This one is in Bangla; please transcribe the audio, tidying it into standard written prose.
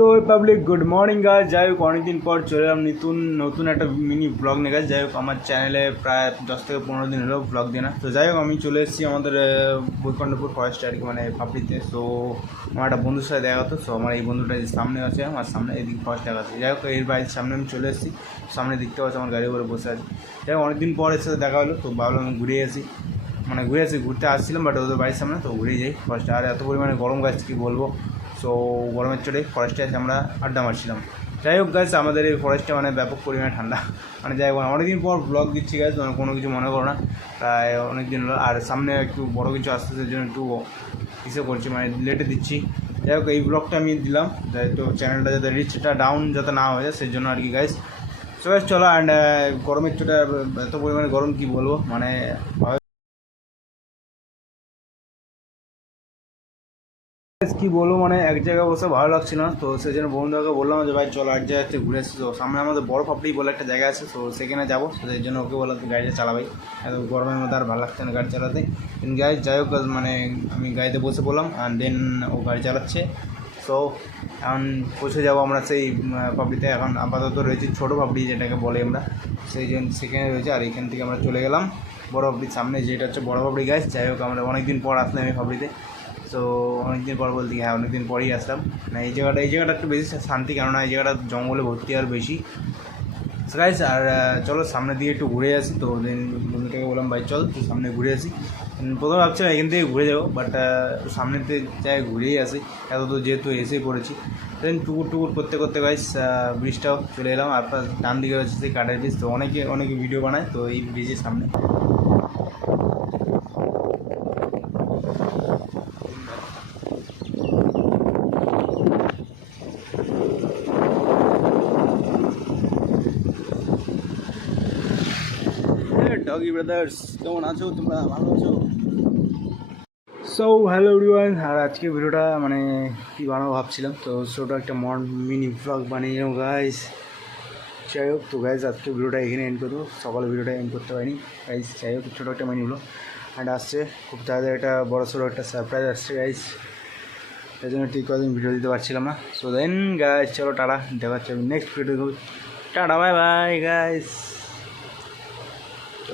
So public good morning guys. যাই হোক অনেকদিন পর চলে এলাম নতুন একটা মিনি ব্লগ নিয়ে। গাছ যাই হোক আমার চ্যানেলে প্রায় 10 থেকে 15 দিন হলো ব্লগ দিয়ে না। তো যাই হোক আমি চলে এসেছি আমাদের বৈকুণ্ঠপুর ফরেস্টে আর কি, মানে পাপড়িতে। সো আমার একটা বন্ধুর সাথে দেখা হতো। সো আমার এই বন্ধুটা সামনে আছে, আমার সামনে এদিকে ফরেস্ট দেখা আছে। যাই হোক এর বাড়ির সামনে আমি চলে এসেছি, সামনে দেখতে পাচ্ছি আমার গাড়ি করে বসে আছি। যাই হোক অনেকদিন পর এর সাথে দেখা হলো, তো ভাবলাম আমি ঘুরতে আসছিলাম, বাট ওদের বাড়ির সামনে, তো ঘুরে যাই ফরেস্টে। আর এত পরিমাণে গরম গাছ কি বলবো। সো গরমের চোটে ফরেস্টে এসে আমরা আড্ডা মারছিলাম। যাই হোক গাছ আমাদের এই ফরেস্টে মানে ব্যাপক পরিমাণে ঠান্ডা, মানে যাই হোক অনেকদিন পর ব্লগ দিচ্ছি গাছ, কোনো কিছু মনে করো না, প্রায় অনেক দিন হলো। আর সামনে একটু বড় কিছু আসতে জন্য একটু কিসে করছি, মানে লেটে দিচ্ছি। যাই হোক এই ব্লগটা আমি দিলাম তো চ্যানেলটা যাতে রিচটা ডাউন যাতে না হয়ে যায় সেই জন্য আর কি গাইজ। সো গাইজ চলো। অ্যান্ড গরমের চোটে এত পরিমাণে গরম কি বলবো, মানে কি বলবো, মানে এক জায়গায় বসে ভালো লাগছিল না। তো সেই জন্য বন্ধুদেরকে বললাম যে ভাই চলো এক জায়গাতে ঘুরে এসেছি। তো সামনে আমাদের বড় পাপড়ি বলে একটা জায়গা আছে, তো সেখানে যাবো। সেই জন্য ওকে বললাম তুই গাড়িটা চালাবাই, এত গরমের মধ্যে আর ভালো লাগছে না গাড়ি চালাতে। যাই হোক মানে আমি গাড়িতে বসে পড়লাম, আর দেন ও গাড়ি চালাচ্ছে। সো এখন পৌঁছে যাবো আমরা সেই পাপড়িতে। এখন আপাতত রয়েছে ছোটো পাপড়ি যেটাকে বলে আমরা, সেই জন্য সেখানে রয়েছে। আর এখান থেকে আমরা চলে গেলাম বড় পাপড়ির সামনে, যেটা হচ্ছে বড় পাপড়ি গাছ। যাই হোক আমরা অনেকদিন পর আসলাম এই পাপড়িতে। তো অনেকদিন পর বলতে হ্যাঁ অনেকদিন পরেই আসলাম। না এই জায়গাটা একটু বেশি শান্তি, কেননা এই জায়গাটা জঙ্গলে ভর্তি আর বেশি গাইস। আর চলো সামনে দিয়ে একটু ঘুরে আসি। তো দেন বন্ধুটাকে বললাম ভাই চল তুই সামনে ঘুরে আসি। প্রথমে ভাবছিলাম এখান থেকে ঘুরে যাবো, বাট সামনেতে যাই ঘুরেই আসি, এত তো যেহেতু এসেই পড়েছি। দেন টুকুর করতে করতে গাইস ব্রিজটাও চলে এলাম। আর ডান দিকে হচ্ছে সেই কাঠের ব্রিজ। তো অনেকে ভিডিও বানায় তো এই ব্রিজের সামনে। ডগি ব্রাদার্স কেমন আছো তোমরা, ভালো আছো? So hello everyone. আর আজকে ভিডিওটা মানে কী বানাবো ভাবছিলাম, তো ছোটো একটা মিনি ব্লগ বানিয়ে নিলাম গাইস। যাই হোক তো গাইজ আজকে ভিডিওটা এখানে এন্ড করবো, সকালে ভিডিওটা এন্ড করতে পারিনি গাইজ। যাই হোক ছোটো একটা মিনি ব্লগ অ্যান্ড আসছে খুব তাড়াতাড়ি একটা বড়ো সড়ো একটা সারপ্রাইজ আসছে গাইজ, তাই জন্য ঠিক কদিন ভিডিও দিতে পারছিলাম না। সো দেন গাইজ চলো টাটা, দেখা হচ্ছে next video. Tata bye bye guys.